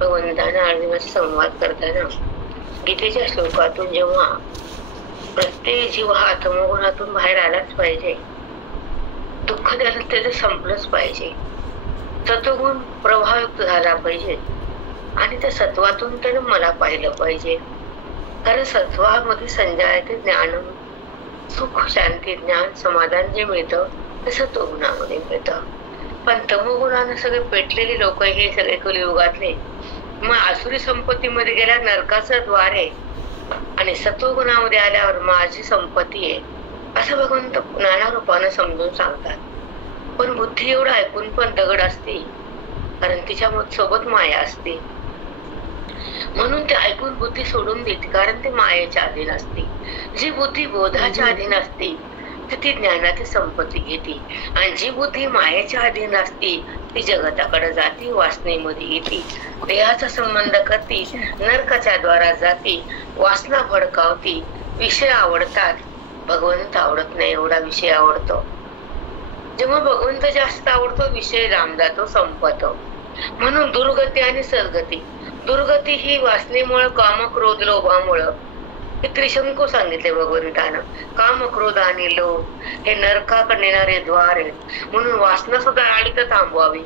भगवंतांना अर्जुनाशी संवाद करताना गीतेच्या श्लोकातून जेव्हा प्रत्येक जीव हा तमोगुणातून बाहेर आलाच पाहिजे, दुःख त्याचं संपलंच पाहिजे, सत्वगुण प्रभावयुक्त झाला पाहिजे आणि त्या सत्वातून त्यानं मला पाहिलं पाहिजे. कारण सत्वामध्ये संजयाचे ज्ञान, सुख, शांती, ज्ञान, समाधान जे मिळतं ते सत्वगुणामध्ये मिळतं. पण तमोगुणानं सगळे पेटलेले लोक हे सगळे कलियुगातले मग आसुरी संपत्तीमध्ये गेल्या नरकाचं द्वार आहे आणि सत्वगुणामध्ये आल्यावर माझी संपत्ती आहे असं भगवंत नाना रूपानं समजून सांगतात. पण बुद्धी एवढं ऐकून पण दगड असते, कारण तिच्या सोबत माया असते. म्हणून ते ऐकून बुद्धी सोडून देते, कारण ती मायेच्या अधीन असते. जी बुद्धी बोधाच्या अधीन असते ती ज्ञानाची संपत्ती घेते आणि जी बुद्धी मायेच्या अधीन असते ती जगताकडे जाते, वासनेमध्ये येते, देहाचा संबंध करते, नरकाच्या द्वारात जाते, वासना भडकावते, विषय आवडतात, भगवंत आवडत नाही एवढा विषय आवडतो. जेव्हा भगवंत जास्त आवडतो विषय लांब जातो, संपतो. म्हणून दुर्गती आणि सद्गती. दुर्गती ही वासनेमुळे, काम, क्रोध, लोभामुळं हे त्रिशंकू सांगितले भगवंतानं. काम, क्रोध आणि लोभ हे नरकाकडे नेणारे द्वार आहेत. म्हणून वासना सुद्धा आली तर थांबवावी,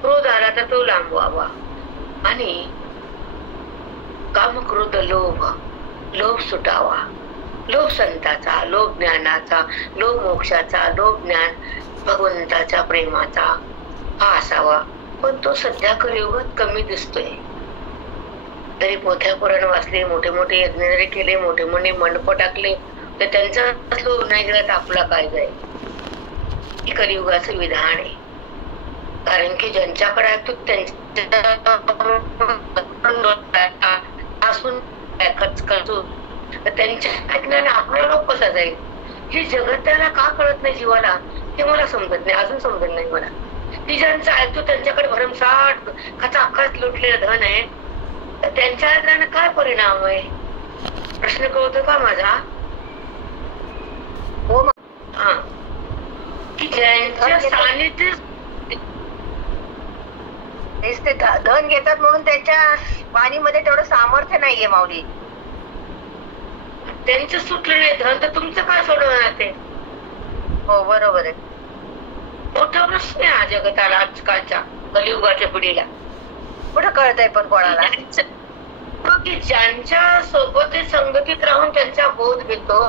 क्रोध आला तर तो लांबवावा. आणि काम, क्रोध, लोभ, लोभ सुटावा. लोभ संताचा, लोभ ज्ञानाचा, लोभ मोक्षाचा, लोभ ज्ञान भगवंताच्या प्रेमाचा हा असावा. पण तो सध्या कलियुगात कमी दिसतोय. तरी पोथ्या पुराण वाचले, मोठे मोठे यज्ञ जरी केले, मोठे मोठे मंडप टाकले, तर त्यांचा लोभ नाही गेला तर आपला काय जाईल. हे कलियुगाचं विधान आहे. कारण की ज्यांच्याकडे आहे तो त्यांच्या ऐकण्याने आपला लोक कसा जाईल हे जगत त्याला का कळत नाही जीवाला, हे मला समजत नाही, अजून समजत नाही मला. की ज्यांचं ऐकतो त्यांच्याकडे भरमसाठ खचाखच लुटलेलं धन आहे, तर त्यांच्या ऐकण्याने काय परिणाम आहे? प्रश्न कळतो का माझा? हो. हा, की ज्यांच्या सानिध्य ते धन घेतात म्हणून त्यांच्या वाणीमध्ये तेवढं सामर्थ्य नाहीये माऊली. त्यांचं सुटलेले धन तर तुमचं काय सोडवणार ते? हो बरोबर आहे. मोठा प्रश्न आहे हा जगताला, आजकालच्या कलियुगाच्या पिढीला. कुठं कळतंय पण कोणाला? ज्यांच्या सोबत संगतीत राहून त्यांचा बोध घेतो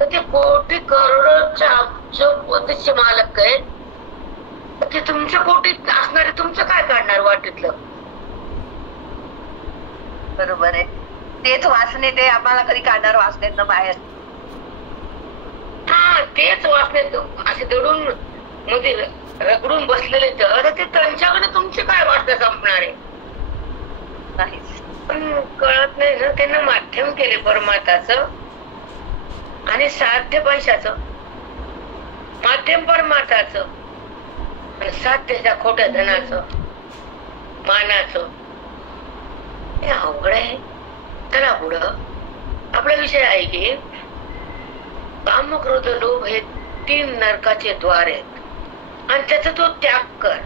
तर ते कोटी करोडच्या मालक आहे, ते तुमच्या कोटीत असणारे तुमचं काय काढणार वाटेतलं? बरोबर आहे. तेच वासने ते आम्हाला कधी काढणार वासनेत बाहेर. हा, तेच वासनेत असे दडून मध्ये रगडून बसलेले तर ते त्यांच्याकडे तुमचे काय वासना संपणार आहे? पण कळत नाही ना. त्यांना माध्यम केले परमार्थाचं आणि साध्य पैशाचं. माध्यम परमार्थाचं आणि साध्य त्या खोट्या धनाचं, मानाचं. हे अवघड आहे. चला पुढं. आपला विषय आहे की काम, क्रोध, लोभ हे 3 नरकाचे द्वार आहेत आणि त्याचा तो त्याग कर.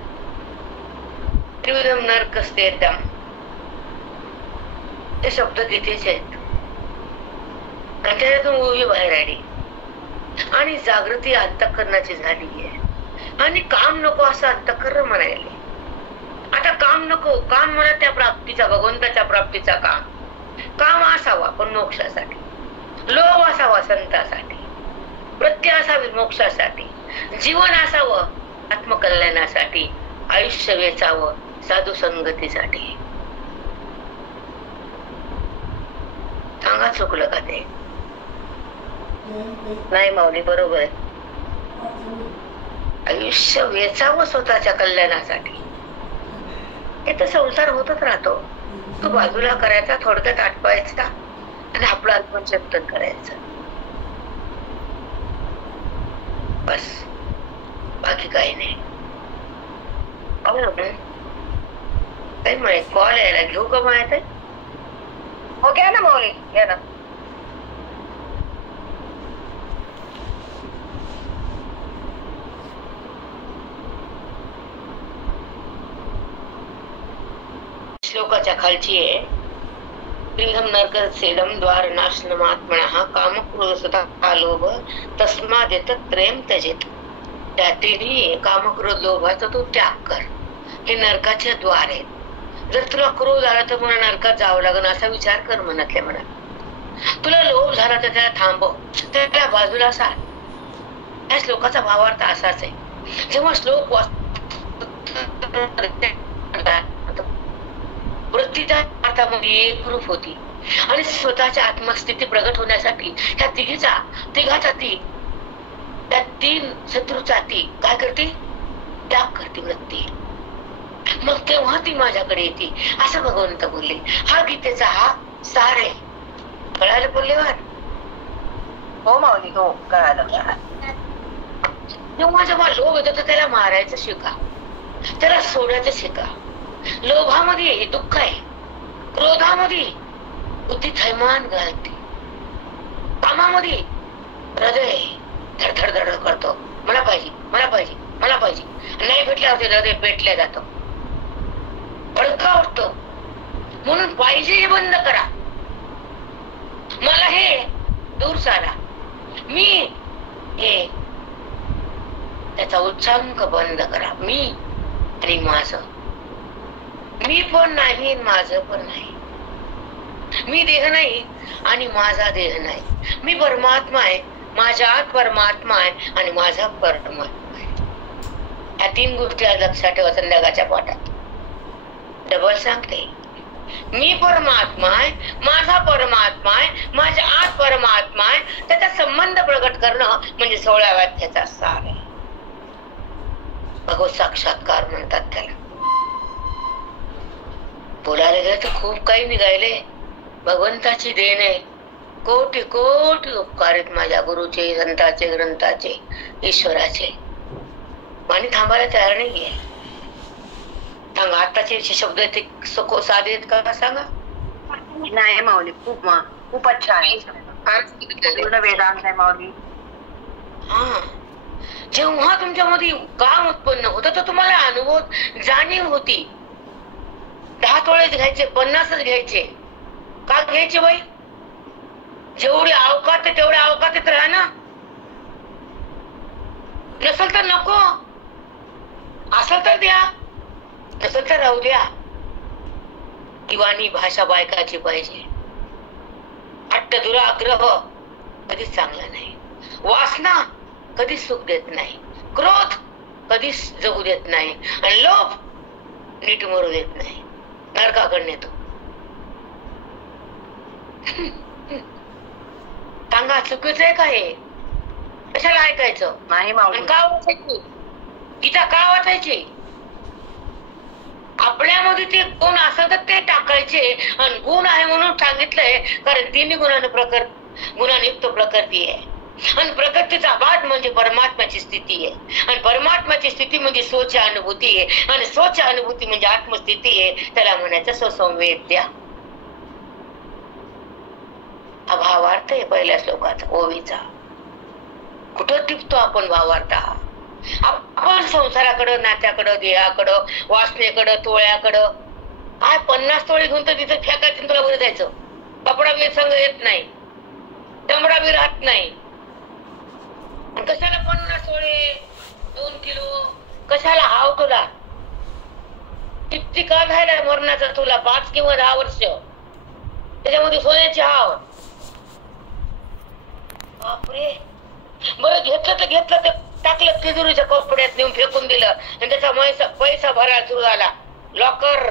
त्रिविधम नरकस्तेदम हे शब्द गीतेचे आहेत आणि त्याच्यातून उभी बाहेर आली आणि जागृती अंतःकरणाची झाली आहे. आणि काम नको असं अंतःकरण म्हणायले. आता काम नको, काम म्हणा त्या प्राप्तीचा, भगवंताच्या प्राप्तीचा काम. काम असावा पण मोक्षासाठी, लोभ असावा संतासाठी, प्रत्यय असावी मोक्षासाठी, जीवन असावं आत्मकल्याणासाठी, आयुष्य वेचावं साधू संगतीसाठी. सांगा चुकलं का ते? नाही माऊली बरोबर आहे. आयुष्य वेचावं स्वतःच्या कल्याणासाठी. हे तर संसार होतच राहतो. तो बाजूला करायचा, थोडक्यात आटवायचा आणि आपलं आत्मचिंतन करायचं, बस. बाकी काही नाही. काही माहिती कॉल यायला घेऊ का माहिती? हो घ्या ना माऊली, घ्या ना. श्लोकाच्या खालची आहे. गृहम नरक सेदम द्वार नाशनमात्मनः काम क्रोध सुधा लोभ तस्मादेत त्रयम त्यजेत. त्या तिन्ही काम क्रोध लोभाचा तू त्याग कर. हे नरकाचे द्वार आहेत. जर तुला क्रोध आला तर मला नरकात जावं लागेल असा विचार कर मनातल्या मनात. तुला लोभ झाला तर त्याला थांबव, त्याला बाजूला सार. या श्लोकाचा भावार्थ असाच आहे. जेव्हा श्लोक वृत्तीच्या अर्थामध्ये एकरूप होती आणि स्वतःच्या आत्मस्थिती प्रगट होण्यासाठी त्या तिघाचा ती त्या तीन शत्रूचा ती काय करते, त्याग करते वृत्ती. मग तेव्हा ती माझ्याकडे येते असं भगवंत बोलले. हा गीतेचा हा सार आहे. कळालं बोललेवर? हो माऊली, हो कळालं. जेव्हा जेव्हा लोभ येतो तर त्याला मारायचं शिका, त्याला सोडायचं शिका. लोभामध्ये दुःख आहे, क्रोधामध्ये बुद्धी थैमान घालते, कामामध्ये हृदय धडधड धडधड करतो. मला पाहिजे, मला पाहिजे, मला पाहिजे. नाही भेटल्यावर ते हृदय पेटल्या जातं, भडका उठतो. म्हणून पाहिजे हे बंद करा. मला हे दूर सारा, मी हे, त्याचा उच्चांक बंद करा. मी आणि माझं, मी पण नाही माझं पण नाही. मी देह नाही आणि माझा देह नाही. मी परमात्मा आहे, माझ्या आत परमात्मा आहे आणि माझा परमात्मा आहे. या तीन गोष्टी आज लक्षात ठेवा संध्याकाळच्या पाठात. डबल सांगते. मी परमात्मा आहे, माझा परमात्मा आहे, माझ्या आत परमात्मा आहे. त्याचा संबंध प्रगट करणं म्हणजे 16व्या अध्यायाचा सार आहे. भगवत साक्षात्कार म्हणतात त्याला. बोलायला गेलं तर खूप काही निघायले. भगवंताची देण आहे. कोटी कोटी उपकार आहेत माझ्या गुरुचे, संताचे, ग्रंथाचे, ईश्वराचे. आणि थांबायला तयार नाहीये. सांगा आताचे शब्द ते साधे आहेत का सांगा? नाही माऊली, खूपच छान आहे. पूर्ण वेदांत आहे माऊली. हा, जेव्हा तुमच्यामध्ये काम उत्पन्न होत तर तुम्हाला अनुभव जाणीव होती. 10 तोळेच घ्यायचे, 50च घ्यायचे. का घ्यायचे बाई? जेवढी अवकात तेवढ्या अवकातीत राहा ना. नसेल तर नको, असेल तर द्या, नसेल तर राहू द्या. दिवाणी भाषा बायकाची पाहिजे. हट्ट दुराग्रह कधीच चांगला नाही. वासना कधीच सुख देत नाही. क्रोध कधीच जगू देत नाही. आणि लोभ नीट मरू देत नाही, नरकाकडे नेतो. सांगा चुकीचं आहे का हे? कशाला ऐकायचं? नाही माऊली. का वाचायची गीता? का वाचायची? आपल्यामध्ये ते गुण असेल तर ते टाकायचे. आणि गुण आहे म्हणून सांगितलंय कारण तिन्ही गुणाने युक्त प्रकृती आहे. आणि प्रकृतीचा बाद म्हणजे परमात्म्याची स्थिती आहे. आणि परमात्म्याची स्थिती म्हणजे स्वच्छ अनुभूती आहे. आणि स्वच्छ अनुभूती म्हणजे आत्मस्थिती आहे. त्याला म्हणायचं स्वसंवेद्या. हा भावार्थ आहे पहिल्या श्लोकाचा, ओवीचा. कुठं टिपतो आपण भावार्थ? आपण संसाराकडं, नात्याकडं, देहाकडं, वासनेकडं, तोळ्याकडं. काय 50 तोळे घेऊन तर तिथं फेकायचं, तुला बरं जायचं. कपडा बी संग येत नाही, दमडा बी राहत नाही. कशाला 50 तोळे, 2 किलो कशाला हाव तुला? किती काळ झालाय मरणाचा तुला? 5 किंवा 10 वर्ष. त्याच्यामध्ये सोन्याची हाव. बापरे. बरं घेतलं ते टाकलं तिजोरीच्या कपड्यात नेऊन फेकून दिलं आणि त्याचा पैसा भरायला सुरू झाला. लॉकर.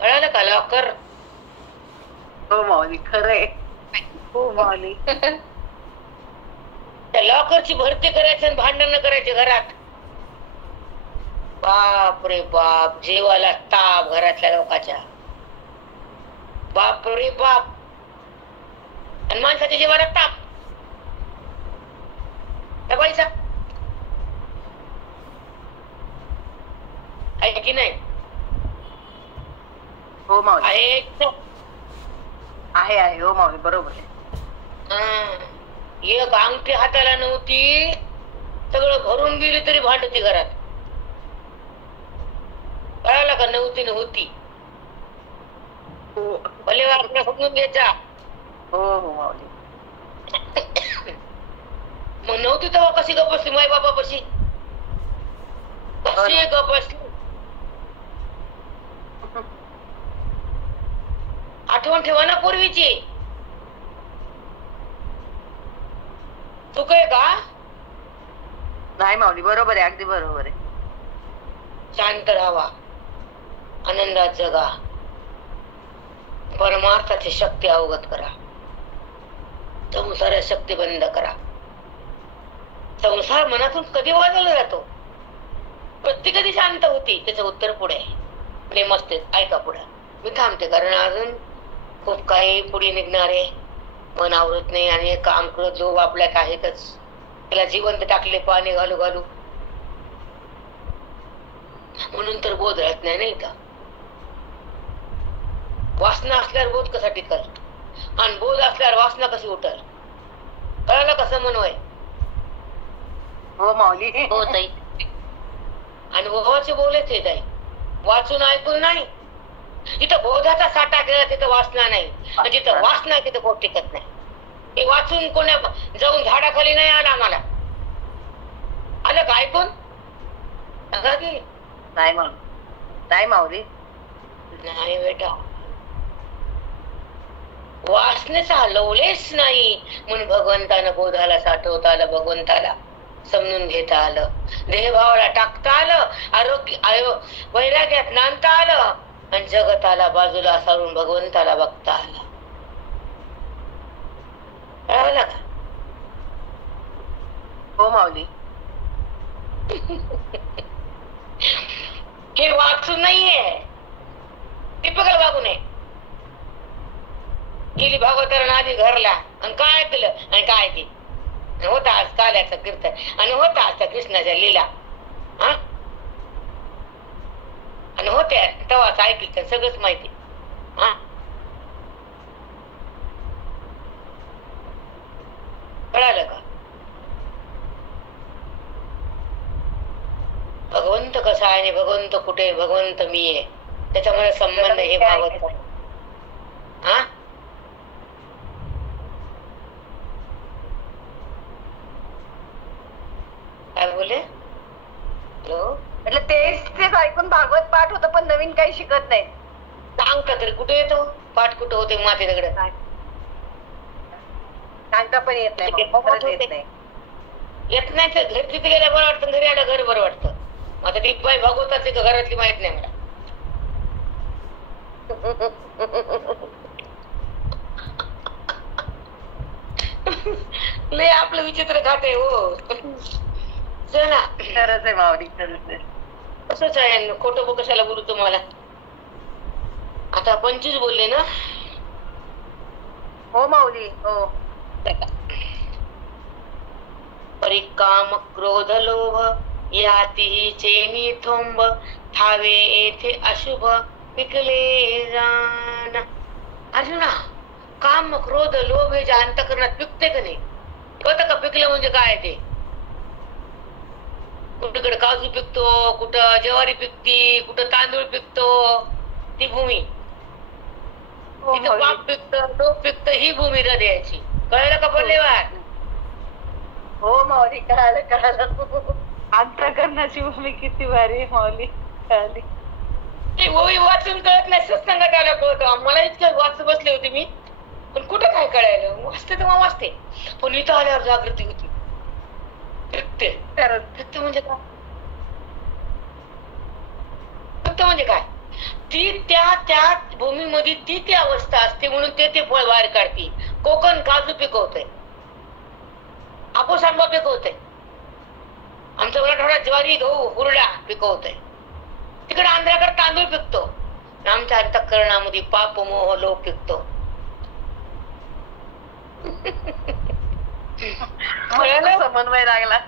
कळालं का? लॉकर. हो माऊली, खरंय. हो माऊली. त्या लॉकरची भरती करायची आणि भांडण करायचे घरात. बाप रे बाप. जीवाला ताप घरातल्या लोकांच्या. बाप रे बाप. आणि माणसाच्या जीवाला ताप. त्या पैसा आहे की नाही? हो माऊली. आहे. हो माऊली, बरोबर आहे. एक अंगठी हाताला नव्हती, सगळं भरून गेली तरी भांडती घरात. का नव्हती नव्हती भले आपण समजून घ्यायचा. हो हो माऊली. मग नव्हती तेव्हा कशी गप बसली माय बाबा कशी गप बसली. आठवण ठेवा ना पूर्वीची. चुक आहे का? नाही माऊली, बरोबर आहे, अगदी बरोबर आहे. शांत राहावा, आनंदात जगा, परमार्थाची शक्ती अवगत करा, संसार शक्ती बंद करा. संसार मनातून कधी वाजवला जातो? प्रत्येक शांत होती. त्याचं उत्तर पुढे प्रेम असते. ऐका पुढे. मी थांबते कारण अजून खूप काही पुढे निघणारे. मन आवरत नाही आणि काम करत लोक आपल्यात आहेतच. त्याला जिवंत टाकले पाणी घालू घालू. म्हणून तर बोध राहत नाही नाही का? वासना असल्यावर बोध कसा टिकल आणि बोध असल्यावर वासना कशी उठल? कळालं कसं मनोय? हो माऊली. हो ताई. अनुभवाचे बोलायचे ताई, वाचून ऐकून नाही. जिथं बोधाचा साठा केला तिथं वासना नाही, आणि जिथं वासना तिथं बोध टिकत नाही. हे वाचून कोण्या जाऊन झाडाखाली नाही आला. आम्हाला आलं का ऐकून? नाही माऊली, नाही माऊली, नाही बेटा. वासनेचा लवलेच नाही म्हणून भगवंतानं बोधाला साठवता आलं, भगवंताला समजून घेता आलं, देहभावाला टाकता आलं, आरोग्य वैराग्यात नांदता आलं आणि जगताला बाजूला सारून भगवंताला बघता आलं. कळालं का? हो माऊली. हे वाचून नाहीये, टिपिकल वागू नये. गेली भागवतारण आधी घरला आणि काय ऐकलं आणि काय ते होता आज काल्याचं कीर्तन आणि होता आज कृष्णाच्या लीला आणि होत्या तेव्हाच ऐकलं सगळंच माहिती. कळालं का? भगवंत कसा आहे आणि भगवंत कुठे, भगवंत मी आहे, त्याच्यामुळे संबंध हे भागवत. काय बोले? हॅलो. म्हटलं तेच ऐकून भागवत पाठ होतं पण नवीन काही शिकत नाही. सांगता तरी कुठे येतो पाठ? कुठं होते माते दगड? सांगता पण येत नाही. येत नाही तर घर तिथे गेल्या बरं वाटतं, घरी आलं घर बरं वाटतं. आता ती बाई भागवताची घरातली माहित नाही मला. लय आपलं विचित्र खाते हो. चला खरंच आहे माऊली, खरंच आहे. असंच आहे. खोटं कशाला बोलू तुम्हाला? आता 25 बोलले ना? हो माऊली, हो. परिकाम क्रोध लोभ यातीही चेनी थोंब, थावे येथे अशुभ पिकले जाण. अर्जुना, काम क्रोध लोभ हे ज्या अंतःकरणात पिकते का नाही? कळतं का पिकलं म्हणजे काय ते? कुठेकडे काजू पिकतो, कुठं ज्वारी पिकती, कुठं तांदूळ पिकतो, ती भूमी. तिथं पाप पिकतं, लोभ पिकतं, ही भूमी हृदयाची. कळलं का पल्लेवार? हो माऊली, कळालं. अंतःकरणाची भूमी किती भारी माऊली, कळाली. ती ओवी वाचून कळत नाही, सत्संगात आल्या कळतं. मला इतकं वाचत बसले होते मी, पण कुठं काय कळायलं? वाचते तेव्हा वाचते, पण इथं आल्यावर जागृती होती. फक्त म्हणजे काय? फक्त म्हणजे काय? ती त्या भूमीमध्ये ती अवस्था असते म्हणून ते फळ बाहेर काढते. कोकण काजू पिकवतंय, हापूस आंबा पिकवतंय, आमच्या मराठवाड्यात ज्वारी गहू हुरडा पिकवतंय, तिकडे आंध्राकडे तांदूळ पिकतो. आमच्या अंतःकरणामध्ये पाप मोह लोभ पिकतो. समन्वय लागला.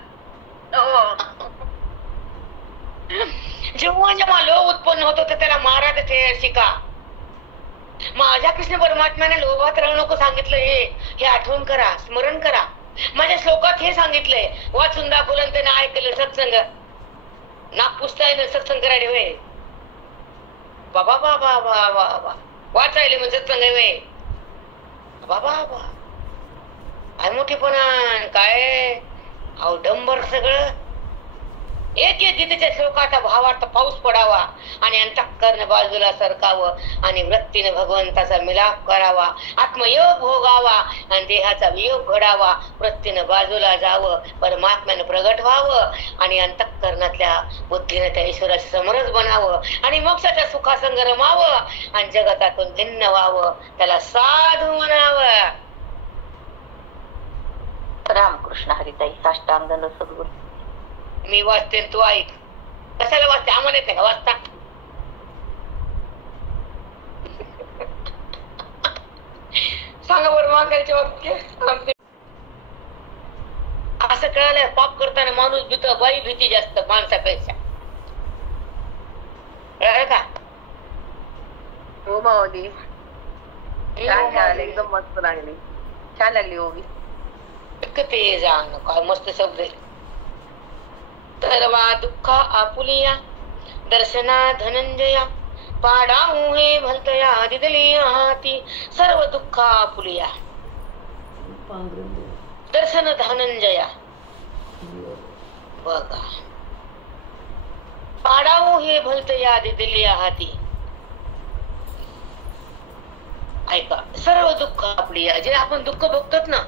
जेव्हा जेव्हा लोभ उत्पन्न होतो तर त्याला महाराज शिका. माझ्या कृष्ण परमात्म्याने लोभात राहू नको सांगितलं. हे आठवण करा, स्मरण करा. माझ्या श्लोकात हे सांगितलंय, वाचून दाखवलं त्याने ऐकलं. सत्संग नाक पुसताय ना सत्संग करायला होय. बाबा बाबा बाबा वाचायले म्हणजे चांगले वे बाबा बाबा काय मोठेपणा काय अवडंबर सगळं. एक एक गीतेच्या श्लोकाचा भावार्थ पाऊस पडावा आणि अंतःकरण बाजूला सरकावं आणि वृत्तीने भगवंताचा मिलाप करावा, आत्मयोग भोगावा आणि देहाचा वियोग घडावा, वृत्तीने बाजूला जावं, परमात्म्याने प्रगट व्हावं आणि अंतःकरणातल्या बुद्धीने त्या ईश्वराचे समरस बनावं आणि मोक्षाच्या सुखासंग रमावं आणि जगतातून भिन्न व्हावं, त्याला साधू म्हणावं. रामकृष्ण हरिताई. साष्टांग सद्गुरू. मी वाचते तू ऐक. कशाला वाचते? आम्हाला येते का वाचता? सांगा बरं मागायचे वाक्य. असं कळालंय पाप करताना माणूस भीत, बाई भीती जास्त माणसापेक्षा. कळलं का? हो माऊली. एकदम मस्त लागली, छान लागली ओवी. ते जाण काय मस्त शब्द आहे. सर्वा दुःखा आपुलिया दर्शना धनंजया पाडाऊ हे भलतया दिदलिया हाती. सर्व दुःख आपुलिया दर्शन धनंजया बघा पाडाऊ हे भलतया दिदलिया हाती. ऐका, सर्व दुःख आपुलिया. जे आपण दुःख बघतात ना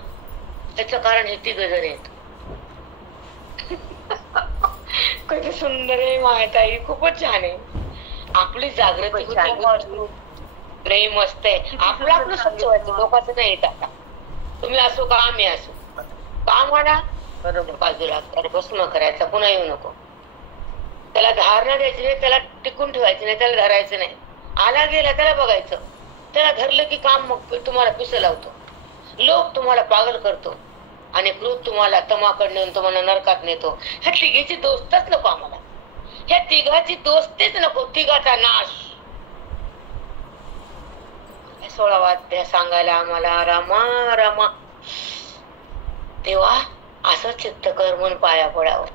त्याचं कारण हे तिघ जण आहेत. किती सुंदर आहे माहिती, खूपच छान आहे. आपली जागृती प्रेम असते. आपलं आपलं स्वच्छ व्हायचं, लोकांचं नाही येत. आता तुम्ही असो का आम्ही असो, काम वाढा बरोबर बाजूला भस्म करायचा, पुन्हा येऊ नको. त्याला धारणा द्यायची नाही, त्याला टिकून ठेवायची नाही, त्याला धरायचं नाही. आला गेला त्याला बघायचं, त्याला धरलं की काम मग तुम्हाला पिस लावतो, लोक तुम्हाला पागल करतो आणि क्रोध तुम्हाला तमाकड नेऊन तुम्हाला नरकात नेतो. ह्या तिघीची दोस्तच नको आम्हाला, ह्या तिघाची दोस्तीच नको, तिघाचा नाश. 16वा अध्याय सांगायला आम्हाला रामा रामा. तेव्हा असं चित्त कर म्हणून पाया पडावं,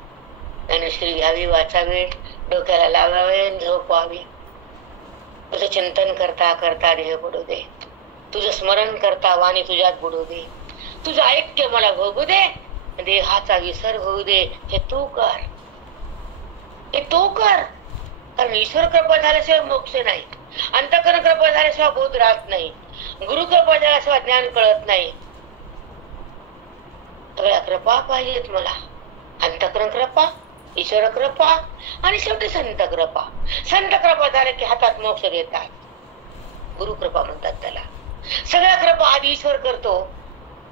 ज्ञानश्री घ्यावी, वाचावी, डोक्याला लावावे, झोपावी. तुझं चिंतन करता करता देह बुडू दे, तुझं स्मरण करता वाणी तुझ्यात बुडू दे, तुझं ऐक्य मला भोगू दे, देहाचा विसर होऊ दे. हे तू कर, हे तू कर. कारण ईश्वर कृपा झाल्याशिवाय मोक्ष नाही, अंतःकरण कृपा झाल्याशिवाय बोध राहत नाही, गुरु कृपा झाल्याशिवाय ज्ञान कळत नाही. सगळ्या कृपा पाहिजेत मला. अंतःकरण कृपा, ईश्वर कृपा आणि शेवटी संत कृपा. संत कृपा झाले की हातात मोक्ष देतात, गुरु कृपा म्हणतात त्याला. सगळ्या कृपा आधी ईश्वर करतो,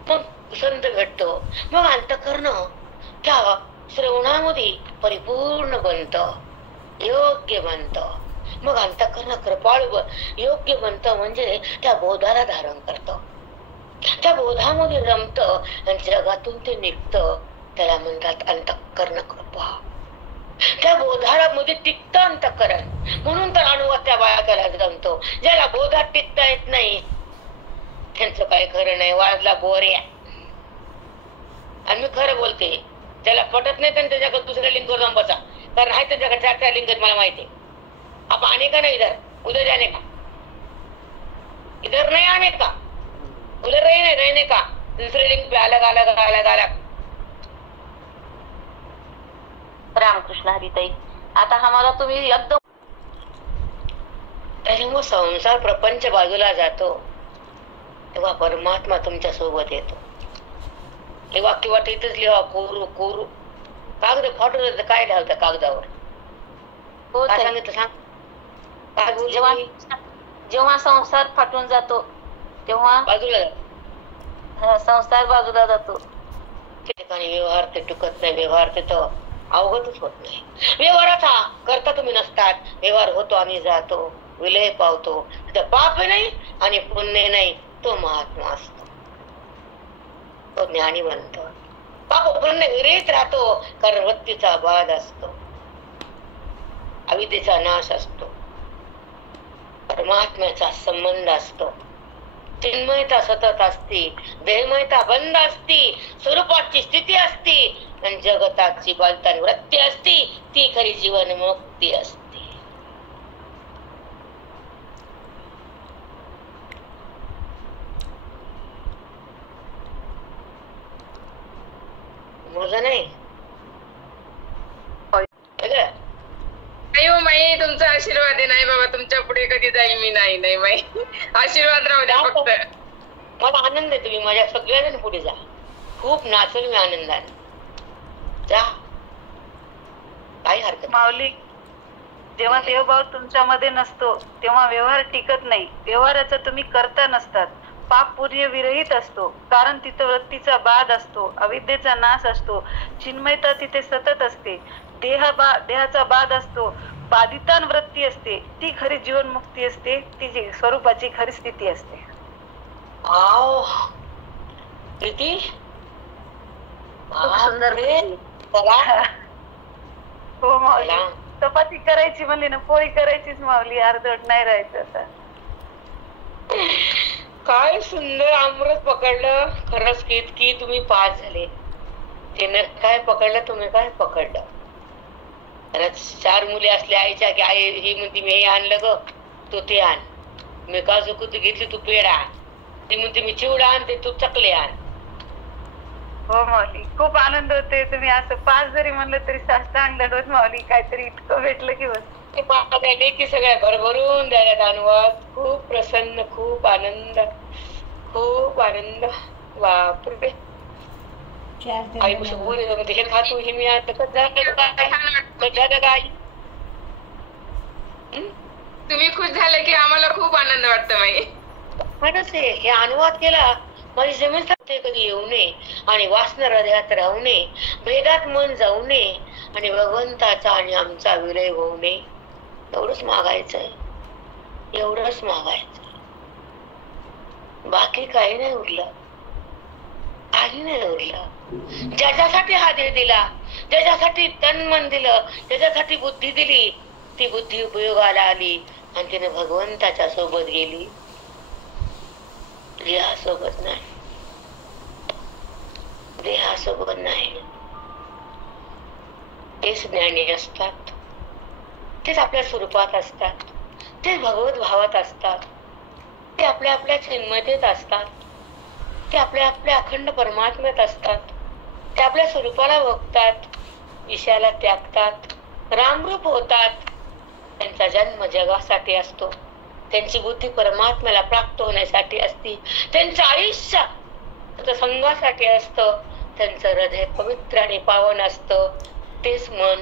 मग संत भेटतो, मग अंतःकरण त्या श्रवणामध्ये परिपूर्ण बनत, योग्य बनत. मग अंतःकरण कृपाळू योग्य बनत म्हणजे त्या बोधाला धारण करत, त्या बोधामध्ये रमत आणि जगातून ते निघत. त्याला म्हणतात अंतःकरण कृपा. त्या बोधाला मध्ये टिकत अंतःकरण, म्हणून तर अनुभव त्या बाया त्याला जमतो. ज्याला बोधात टिकता येत नाही त्यांचं काय खरं नाही. वाजला बोऱ्या. आणि मी खरं बोलते, त्याला पटत नाही तर त्याच्याकडे दुसऱ्या लिंकवर जाऊन बसा, कारण आहे त्याच्याकडे 4 लिंक मला माहिती. आप आने का नहीं इधर, उधर जाने का, इधर नहीं आने का, उधर रहने का, दूसरे लिंक पे अलग अलग अलग अलग. रामकृष्ण हरिताई. आता आम्हाला तुम्ही एकदम त्याच्यामुळे संसार प्रपंच बाजूला जातो, तेव्हा परमात्मा तुमच्या सोबत येतो. तेव्हा किंवा तिथेच लिहा कोरू कोरू. कागद फाटून काय लिहावं कागदावर? काय सांगितलं सांग? जेव्हा संसार फाटून जातो तेव्हा बाजूला संसार बाजूला जातो. ठिकाणी व्यवहार ते टिकत नाही, व्यवहार तिथं अवगतच होत नाही. व्यवहाराचा करता तुम्ही नसतात, व्यवहार होतो आणि जातो, विलय पावतो. तिथं पाप नाही आणि पुण्य नाही, तो महात्मा असतो, तो ज्ञानी बनतो. पाप पुण्य विरहित राहतो, कारण वृत्तीचा बाध असतो, अविद्येचा नाश असतो, परमात्म्याचा संबंध असतो, चिन्मयता सतत असते, देहमयता बंद असते, स्वरूपाची स्थिती असते आणि जगताची बालता वृत्ती असते, ती खरी जीवन मुक्ती असते. तुमचा आशीर्वाद आहे. नाही बाबा तुमच्या पुढे कधी जाईल मी. नाही नाही बाई, आशीर्वाद राहू द्या फक्त. मला आनंद आहे, तुम्ही माझ्या सगळ्यांना पुढे जा. खूप नाचल मी आनंदाने. जा, काही हरकत नाही. माऊली, जेव्हा देवभाव तुमच्यामध्ये नसतो तेव्हा व्यवहार टिकत नाही. व्यवहाराचा तुम्ही करता नसतात. पाप पुण्य विरहित असतो, कारण तिथं वृत्तीचा बाध असतो, अविद्येचा नाश असतो, चिन्मयता तिथे सतत असते. देहाचा बाध असतो, बाधितान वृत्ती असते, ती खरी जीवनमुक्ती असते, ती स्वरूपाची खरी स्थिती असते. प्रीती, खूप सुंदर. हो माऊली, चपाती करायची म्हणली ना, पोळी करायचीच माऊली, अर्धवट नाही राहायचं आता. काय सुंदर अमृत पकडलं. खरंच की इतकी तुम्ही पास झाले. तिने काय पकडलं, तुम्ही काय पकडलं. खरंच 4 मुली असल्या आईच्या की आई ही म्हणते मी हे आणलं ग, तू ते आण. मी काजू कुतू घेतली, तू पेढा. ती म्हणते मी चिवडा आणते, तू चकले आण. हो माऊली, खूप आनंद होते. तुम्ही असं 5 जरी म्हणलं तरी साष्टांग दंडवत माऊली. काहीतरी इतकं भेटलं की बस. की सगळ्या भरभरून द्यायला अनुवाद. खूप प्रसन्न, खूप आनंद, खूप आनंद. बापरे, आई बोलली हे खातो हे मी आता काय. तुम्ही खुश झाले की आम्हाला खूप आनंद वाटतो. माई खरंच आहे, हे अनुवाद केला. माझी जमीन ते कधी येऊ नये आणि वासना हृदयात राहू नये, भेदात मन जाऊ नये आणि भगवंताचा आणि आमचा विलय होऊ नये. एवढंच मागायचंय, एवढंच मागायचंय. बाकी काही नाही उरलं, काही नाही उरलं. ज्याच्यासाठी हा देह दिला, ज्याच्यासाठी तन मन दिलं, ज्याच्यासाठी बुद्धी दिली, ती बुद्धी उपयोगाला आली आणि तिने भगवंताच्या सोबत गेली. देहासोबत नाही, देहासोबत नाही. तेच ज्ञानी असतात, तेच आपल्या स्वरूपात असतात, ते भगवत भावात असतात, ते आपल्या आपल्या चिन्मयतेत असतात, ते आपल्या आपल्या अखंड परमात्म्यात असतात, ते आपल्या स्वरूपाला बघतात, विषयाला त्यागतात, रामरूप होतात. त्यांचा जन्म जगासाठी असतो, त्यांची बुद्धी परमात्म्याला प्राप्त होण्यासाठी असते, त्यांचं आयुष्य संघासाठी असतं, त्यांचं हृदय पवित्र आणि पावन असतं. तेच मन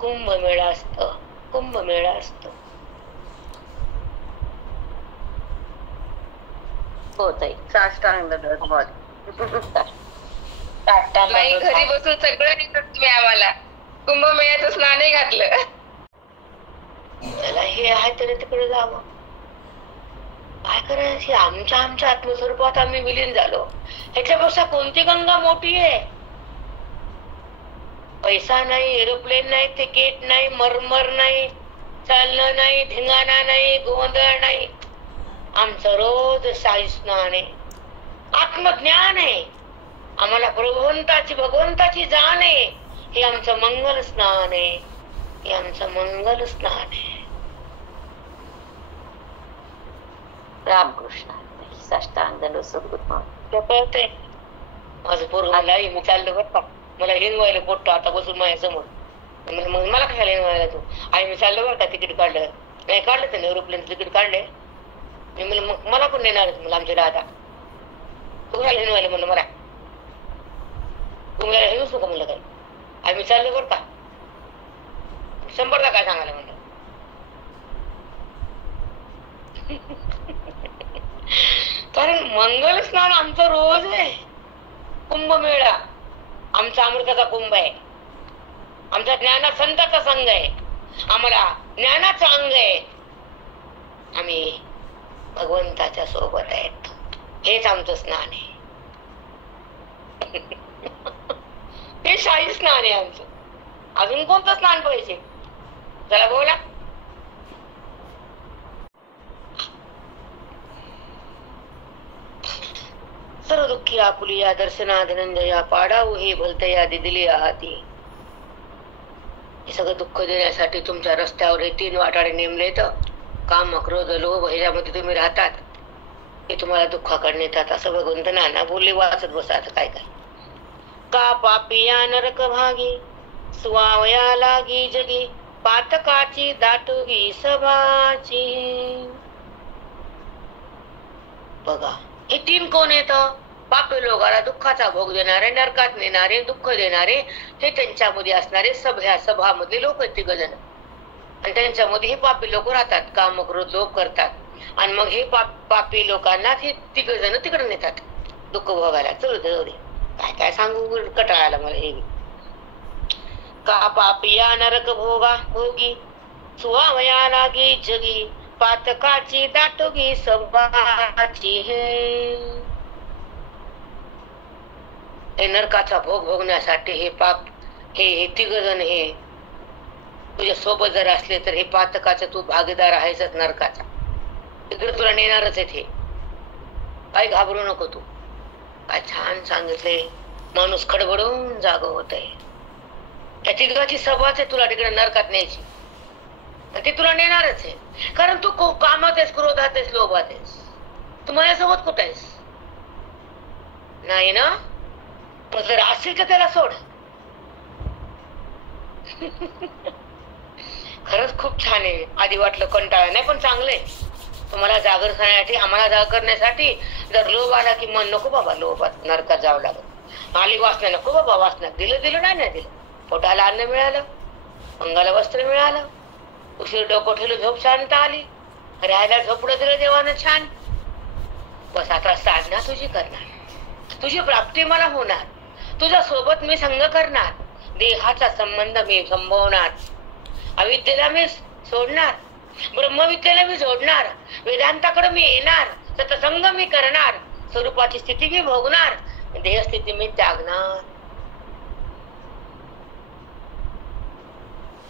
कुंभमेळा असतं, कुंभमेळा असतो. होतंय साष्टांग दंडवत. घरी बसून सगळं तुम्ही आम्हाला कुंभमेळ्याचं स्नानही घातलं. त्याला हे आहे तरी तिकडे जावं. काय करायची, आमच्या आमच्या आत्मस्वरूपात आम्ही विलीन झालो. ह्याच्यापेक्षा कोणती गंगा मोठी आहे. पैसा नाही, एरोप्लेन नाही, तिकीट नाही, मरमर नाही, चालणं नाही, धिंगाणा नाही, गोंधळ नाही. आमचं रोज साई स्नान आहे, आत्मज्ञान आहे. आम्हाला भगवंताची जाण आहे. हे आमचं मंगल स्नान आहे, हे आमचं मंगल स्नान आहे. रामकृष्ण साष्टांग दंडवत. माझं पोरग मला मी चाललो बरं का, मला हिंगवायला पोटतो आता बसून माझ्यासमोर. मग मला कशाला हिंगवायला तू. आई मी चाललो बरं का, तिकीट काढलं नाही, काढलं त्याने एरोप्लेन तिकीट काढले. मी म्हणलं मग मला पण नेणार मला आमच्या दादा. तुम्हाला हिंगवायला म्हणलं मला, तुम्हाला हिंगूच नको म्हणलं काही. आई मी चाललो बरं का, 100दा काय सांगायला म्हणलं. कारण मंगल स्नान आमचं रोज आहे. कुंभमेळा आमचा अमृताचा कुंभ आहे, आमचा ज्ञाना संताचा संघ आहे, आम्हाला ज्ञानाचं अंग आहे. आम्ही भगवंताच्या सोबत आहेत, हेच आमचं स्नान आहे. हे शाही स्नान आहे आमचं. अजून कोणतं स्नान पाहिजे. चला बोला. सर्व दुःखी आपुलिया दर्शना धनंजया पाडाऊ हे भलतया दिदिली आहाती. हे सगळं दुःख देण्यासाठी तुमच्या रस्त्यावर हे 3 वाटाडे नेमले. तर काम, क्रोध, लोभ ह्याच्यामध्ये तुम्ही राहतात, हे तुम्हाला दुःखाकडे नेतात. असं भगवंत नाना बोलले. वाचत बसा आता काय काय. का पापिया नरक भागी, स्वावया लागी जगी, पातकाची दाटुगी सभाची. बघा हे 3 कोण येत? पापी लोकाला दुःखाचा भोग देणारे, नरकात नेणारे, दुःख देणारे, हे त्यांच्यामध्ये असणारे सभामधले लोक आहेत 3 जण. आणि त्यांच्यामध्ये हे पापी लोक राहतात, काम क्रोध लोक करतात. आणि मग हे पापी लोकांना हे 3 जण तिकडे नेतात दुःख भोगायला. चलो जाऊ दे, काय काय सांगू, कटाळाला मला हे. का पापिया नरक भोगा भोगी सुवामया लागी जगी पातकाची दाटुगी सभाची. हे नरकाचा भोग भोगण्यासाठी हे पाप हे 3 जण हे तुझ्या सोबत जर असले तर हे पातकाचा तू भागीदार आहेस नरकाचा. तिकडे तुला नेणारच आहे. काय घाबरू नको तू. काय छान सांगितले. माणूस खडबडून जाग होत आहे. त्या 3घाची सभाच आहे तुला तिकडे नरकात न्यायची. ते तुला नेणारच आहे. कारण तू कामात आहेस, क्रोधात आहेस, लोभात आहेस. तू माझ्यासोबत कुठं आहेस? नाही ना? मग जर असेल तर त्याला सोड. खरंच खूप छान आहे. आधी वाटलं कंटाळा नाही, पण चांगलंय. तुम्हाला जागर करण्यासाठी, आम्हाला जागर करण्यासाठी. जर लोभ आला की मन नको बाबा लोभात नरकात जावं लागत. आली वासना नको बाबा वासना. दिलं नाही दिलं. पोटाला अन्न मिळालं, अंगाला वस्त्र मिळालं, उशीर डोकं ठेवलं, झोप शांत आली, राहायला झोपडं दिलं देवानं छान. बस आता साधना तुझी करणार, तुझी प्राप्ती मला होणार, तुझ्या सोबत मी संग करणार, देहाचा संबंध मी संभवणार, अविद्येला मी सोडणार, ब्रह्मविद्येला मी जोडणार, वेदांताकडे मी येणार, सत्संग मी करणार, स्वरूपाची स्थिती मी भोगणार, देहस्थिती मी त्यागणार.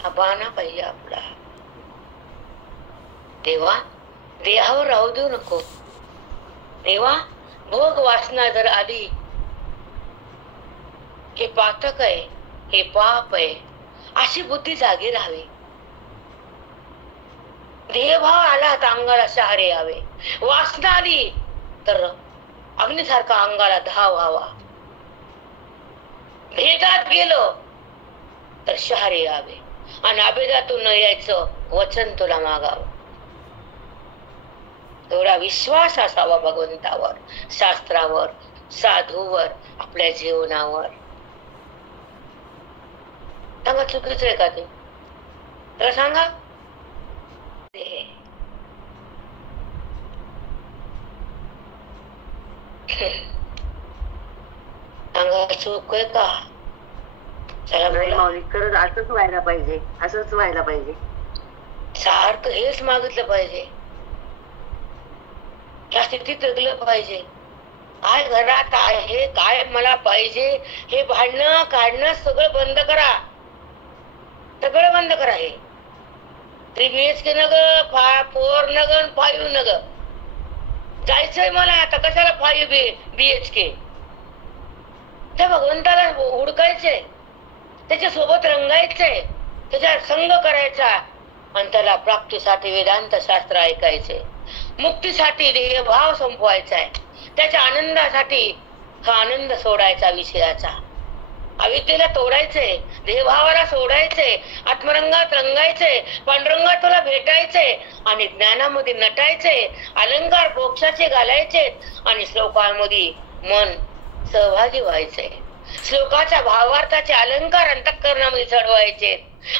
हा बहाणा पाहिजे आपला. देवा देहावर राहू देऊ नको. देवा भोग वासना जर आली, हे पातक आहे, हे पाप आहे, अशी बुद्धी जागी राहावी. देहभाव आला तर अंगाला शहारे यावे, वासना आली तर अग्निसारखा अंगाला धाव व्हावा, भेदात गेलो तर शहारे यावे, आणि अभेदातून न यायचं वचन तुला मागावं. एवढा विश्वास असावा भगवंतावर, शास्त्रावर, साधूवर, आपल्या जीवनावर. सांगा चुकीचं आहे का ते? तर सांगा. सांगा चूक आहे का? चला माऊली खरंच असंच व्हायला पाहिजे, असंच व्हायला पाहिजे. सारखं हेच मागितलं पाहिजे, या स्थितीत जगलं पाहिजे. काय घरात आहे, काय मला पाहिजे, हे भांडणं काढणं सगळं बंद करा, सगळं बंद करा. हे 3 BHK नग, 4 नग, 5 नग जायचंय मला. आता कशाला 5 BHK? त्या भगवंताला हुडकायचंय, त्याच्या सोबत रंगायचंय, त्याच्या संग करायचा, आणि त्याला प्राप्तीसाठी वेदांत शास्त्र ऐकायचे, मुक्तीसाठी देहभाव संपवायचा आहे, त्याच्या आनंदासाठी हा आनंद सोडायचा विषयाचा, अविद्येला तोडायचे, देहभावाला सोडायचे, आत्मरंगात रंगायचे, पांडुरंगात तुला भेटायचे, आणि ज्ञानामध्ये नटायचे, अलंकार मोक्षाचे घालायचे, आणि श्लोकांमध्ये मन सहभागी व्हायचे, श्लोकाच्या भावार्थाचे अलंकार अंतःकरणामध्ये चढवायचे,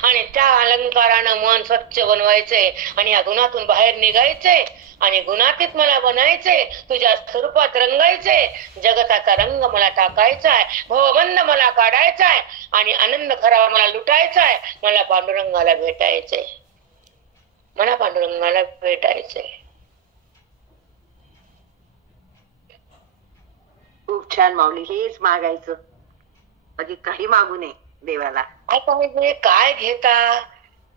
आणि त्या अलंकारानं मन स्वच्छ बनवायचे, आणि या गुणातून बाहेर निघायचे, आणि गुणातीत मला बनायचे, तुझ्या स्वरूपात रंगायचे, जगताचा रंग मला टाकायचा आहे, भवबंध मला काढायचा आहे, आणि आनंद खरा मला लुटायचा आहे, मला पांडुरंगाला भेटायचे, मला पांडुरंगाला भेटायचे. खूप छान माऊली, हेच मागायचं, बाकी काही मागू नये देवाला. काय काय घेता,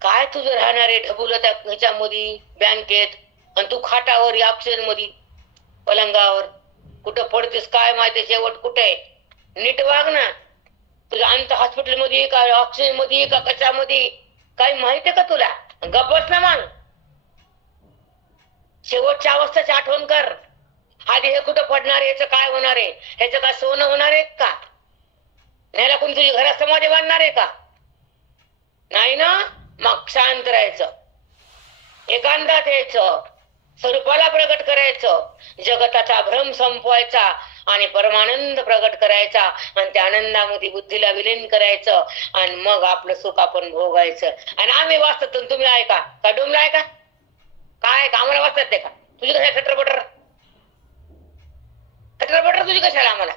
काय तुझं राहणारे ढबुल त्या ह्याच्यामध्ये बँकेत, आणि तू खाटावर ऑक्सिजन मध्ये पलंगावर कुठं पडतेस काय माहिती, शेवट कुठे? नीट वाग ना. तुझं अंत हॉस्पिटल मध्ये का ऑक्सिजन मध्ये का कशामध्ये, काही माहितीये का तुला? गप्पच ना मग. शेवटच्या अवस्थेची आठवण कर. आधी हे कुठं पडणार, याचं काय होणार आहे, ह्याचं काय सोनं होणार आहे का? न्यायला कोणी तुझी घरात समाधी बांधणार आहे का? नाही ना. मग शांत राहायचं, एकांतात यायचं, स्वरूपाला प्रगट करायचं, जगताचा भ्रम संपवायचा आणि परमानंद प्रगट करायचा आणि त्या आनंदामध्ये बुद्धीला विलीन करायचं आणि मग आपलं सुख आपण भोगायचं. आणि आम्ही वाचतात तुम्ही ऐका का डोंबला आहे का काय का आम्हाला वाचतात ते का तुझी कशा खटरपटर खटरपटर तुझी कशाला आम्हाला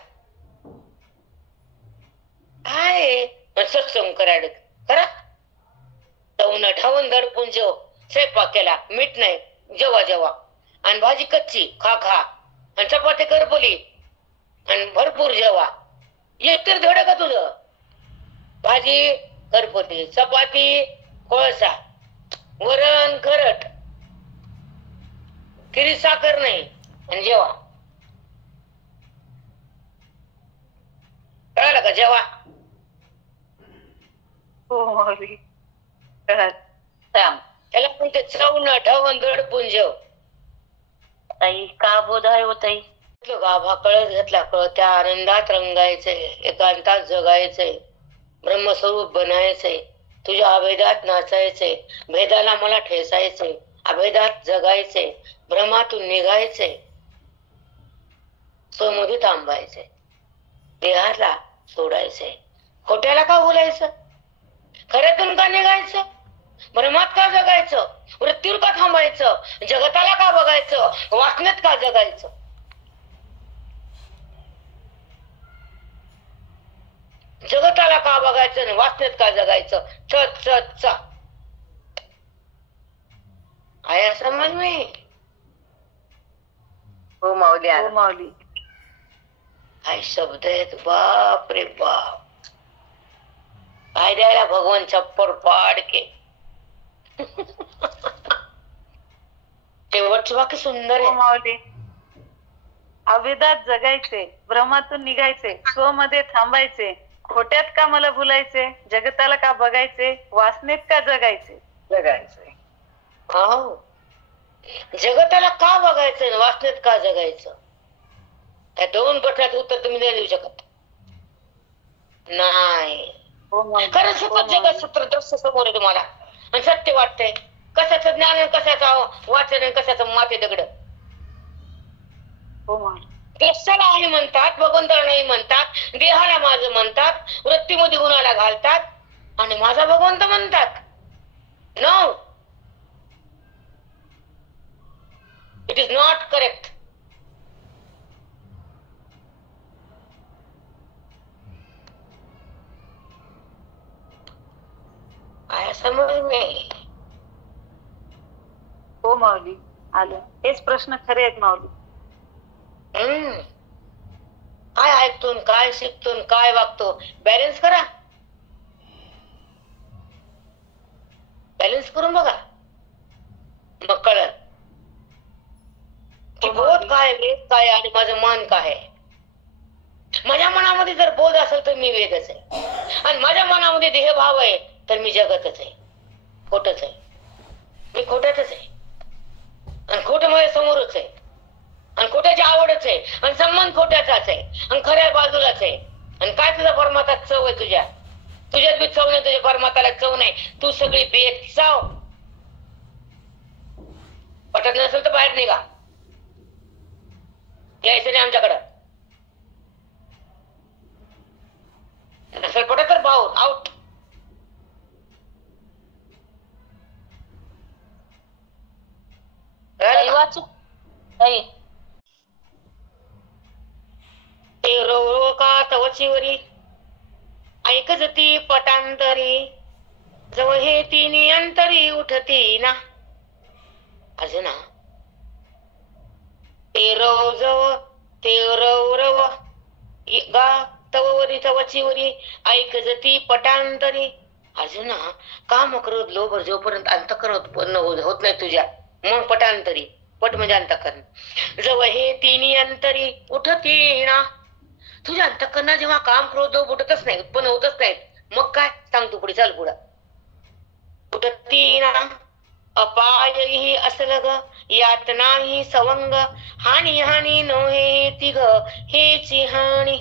काय सत्संग करायला खरा तवून ठावून दडपून जेव स्वयंपाक केला मीठ नाही जेव्हा जेव्हा आणि भाजी कच्ची खा खा आणि चपाती करपली आणि भरपूर जेवा एक तर धड का तुझं भाजी करपली चपाती कोळसा वरण खरट किरी साखर नाही आणि जेवा कळालं का जेवा हो माऊली कळालं. त्याला म्हणते चवण ढवण दडपून जेव. ताई का बोध आहे हो ताई? गाभा कळत घेतला कळ त्या आनंदात रंगायचंय, एकांतात जगायचंय, ब्रह्मस्वरूप बनायचंय, तुझ्या अभेदात नाचायचंय, भेदाला मला ठेसायचंय, अभेदात जगायचंय, भ्रमातून निघायचंय, स्वमध्ये थांबायचंय, देहाला सोडायचंय, खोट्याला का बोलायचं, खऱ्यातून का निघायचं, भ्रमात का जगायचं, वृत्तीवर का थांबायचं, जगताला का बघायचं, वासनेत का जगायचं. जगताला का बघायचं आणि वासनेत का जगायचं. आया समज मी. हो माऊली हो माऊली. काय शब्द आहेत बाप रे बाप. काय द्यायला भगवान चप्पल पाडके. शेवटचं वाक्य सुंदर हो आहे. माऊली. अभेदात जगायचे, भ्रमातून निघायचे, स्वमध्ये थांबायचे, खोट्यात का मला भुलायचे, जगताला का बघायचे, वासनेत का जगायचे. जगायचंय. हो जगताला का बघायचं आणि वासनेत का जगायचं. त्या दोन प्रश्नाचं उत्तर तुम्ही नाही देऊ शकत नाही. हो माऊली. कारण सतत जगात सत्र दृश्य समोर आहे तुम्हाला आणि सत्य वाटतंय. कशाचं ज्ञान आणि कशाचं वाचन आणि कशाचं माते दगड. हो माऊली. कशाला आहे म्हणतात, भगवंताला नाही म्हणतात, देहाला माझं म्हणतात, वृत्तीमध्ये गुणाला घालतात आणि माझा भगवंत म्हणतात. No, it is not correct. आया समज में. हो माऊली आलं. हेच प्रश्न खरे आहेत माऊली. काय ऐकतो काय शिकतो काय वागतो बॅलन्स करा. बॅलन्स करून बघा मग कळत की बोध काय वेद काय आणि माझं मन काय आहे. माझ्या मनामध्ये जर बोध असेल तर मी वेदच आहे आणि माझ्या मनामध्ये देहभाव आहे तर मी जगतच आहे, खोटच आहे, मी खोट्यातच आहे आणि खोट माझ्या समोरच आहे आणि खोट्याची आवडच आहे आणि संबंध खोट्याचाच आहे आणि खऱ्या बाजूलाच आहे. आणि काय तुझा परमात्मा चव आहे, तुझ्यात बी चव नाही, तुझ्या परमात्याला चव नाही, तू सगळी बेत चव. पटत नसेल तर बाहेर निघा, यायचं नाही आमच्याकडं. नसेल पटत तर भाऊ आउट. तवचीवरी ऐकजती पटांतरी जव हे तिनी अंतरी उठती ना. अजून ते रव जव ते रव रव गा तववरी तवचीवरी ऐकजती पटांतरी. अजून काम क्रोध लोभ जोपर्यंत अंतःकरण उत्पन्न होत नाही तुझ्या मग पटांतरी. पट म्हणजे अंतःकरण. जव हे तिन्ही अंतरी उठती ना. तुझ्या अंतःकरणा जेव्हा काम क्रोध उठतच नाही, उत्पन्न होतच नाहीत, मग काय सांग तू पुढे चाल पुढं. उठती ना अपायही असलग यातनाही सवंग हानी हानी नोहे तिघ हेची हानी.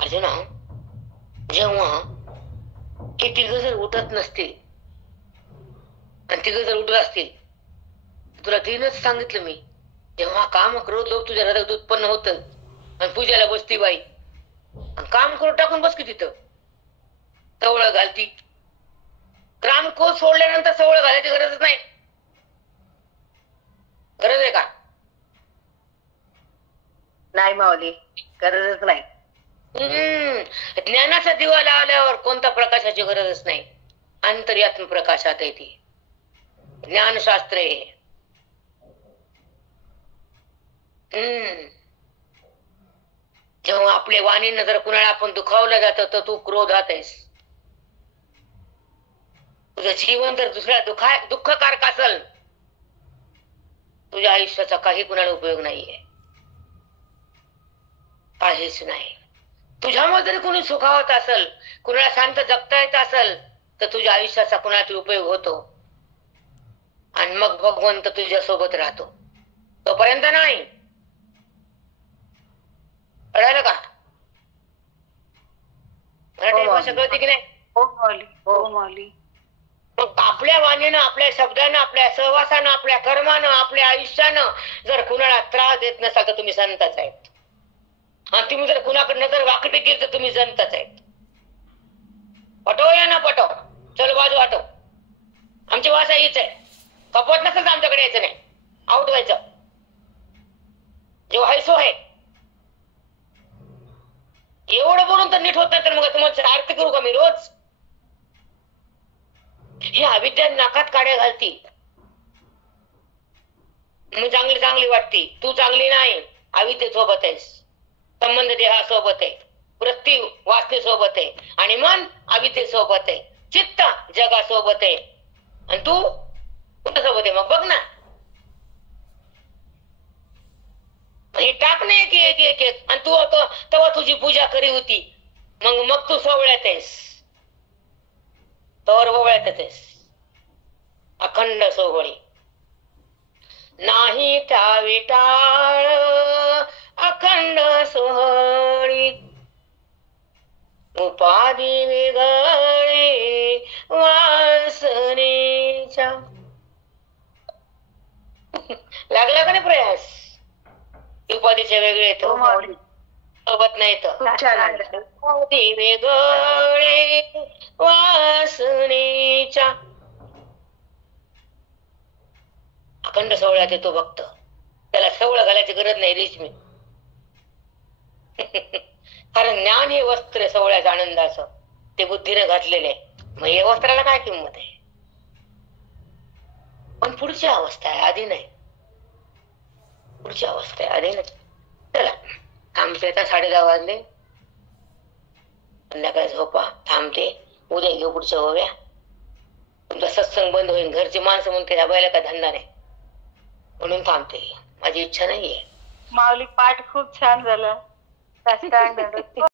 अर्जुना जेव्हा हे तिघ जर उठत नसतील आणि तिघ जर उठत असतील, तुला तीनच सांगितलं मी, जेव्हा काम क्रोध लोभ तुझ्या हृदयात उत्पन्न होत आणि पूजाला बसती बाई आणि काम करून टाकून बस की तिथं सवळ घालती. काम क्रोध सोडल्यानंतर सवळ घालायची गरजच नाही. गरज आहे का? नाही माऊली, गरजच नाही. ज्ञानाचा दिवा लावल्यावर कोणत्या प्रकाशाची गरजच नाही. अंतर्यात्म प्रकाशात आहे ती. ज्ञानशास्त्र आहे. जेव्हा आपल्या वाणीनं जर कुणाला आपण दुखावलं जातं तर तू क्रोधात आहेस. तुझं जीवन जर दुसऱ्या दुःखकारक असेल, तुझ्या आयुष्याचा काही कुणाला उपयोग नाहीये, काहीच नाही. तुझ्यामुळे जरी कुणी सुखावत असेल, कुणाला शांत जगता येत असेल, तर तुझ्या आयुष्याचा कुणाला उपयोग होतो आणि मग भगवंत तुझ्या सोबत राहतो. तोपर्यंत नाही. कळालं का? मराठी भाषा कळते की नाही? हो माऊली, हो माऊली. मग आपल्या वाणीनं, आपल्या शब्दानं, आपल्या सहवासानं, आपल्या कर्मानं, आपल्या आयुष्यानं जर कुणाला त्रास देत नसाल तर तुम्ही संतच आहेत. आणि तुम्ही जर कुणाकडनं जर वाकटे गेल तर तुम्ही संतच आहेत. पटो या ना पटो, चल बाजू वाटो. आमची भाषा हीच आहे. कपवत नसेल तर आमच्याकडे यायचं नाही, आउट व्हायचं. जो आहे सो आहे. एवढं बोलून तर नीट होत नाही तर मग तुम्हाला आरती करू का मी रोज? ही अविद्या नाकात काड्या घालती. मी चांगली चांगली वाटती, तू चांगली नाही. अविद्ये सोबत आहेस. संबंध देहासोबत आहे, वृत्ती वासने सोबत आहे आणि मन अविद्ये सोबत आहे, चित्त जगासोबत आहे आणि तू कुणासोबत आहे? मग बघ ना, हे टाक नाही एक एक एक एक. आणि तू तेव्हा तुझी पूजा करी होती, मग तू सोवळ्यात आहेस, तर ववळ्यात आहेस. अखंड सोहळी नाही त्यावी टाळ, अखंड सोहळी उपाधी वेगळे वासनेच्या. लागला का नाही प्रयास? उपाधीचे वेगळे येतो, सोबत नाही तर उपाधी वेगळे वासनेच्या. अखंड सोहळ्यात येतो भक्त. त्याला सवळ घालायची गरज नाही रेशमी. कारण ज्ञान हे वस्त्र सोहळ्याचं आनंदाचं, ते बुद्धीने घातलेले. मग या वस्त्राला काय किंमत आहे? पण पुढची अवस्था आहे, आधी नाही. पुढची अवस्था आहे, आधी नाही. चला थांबते, आता 10:30 वाजले. संध्याकाळी झोपा, थांबते. उद्या घेऊ पुढच्या ओव्या. तुमचा सत्संग बंद होईल. घरची माणसं म्हणून त्या बायला का धंदा नाही म्हणून थांबते. माझी इच्छा नाहीये. माऊली पाठ खूप छान झाला.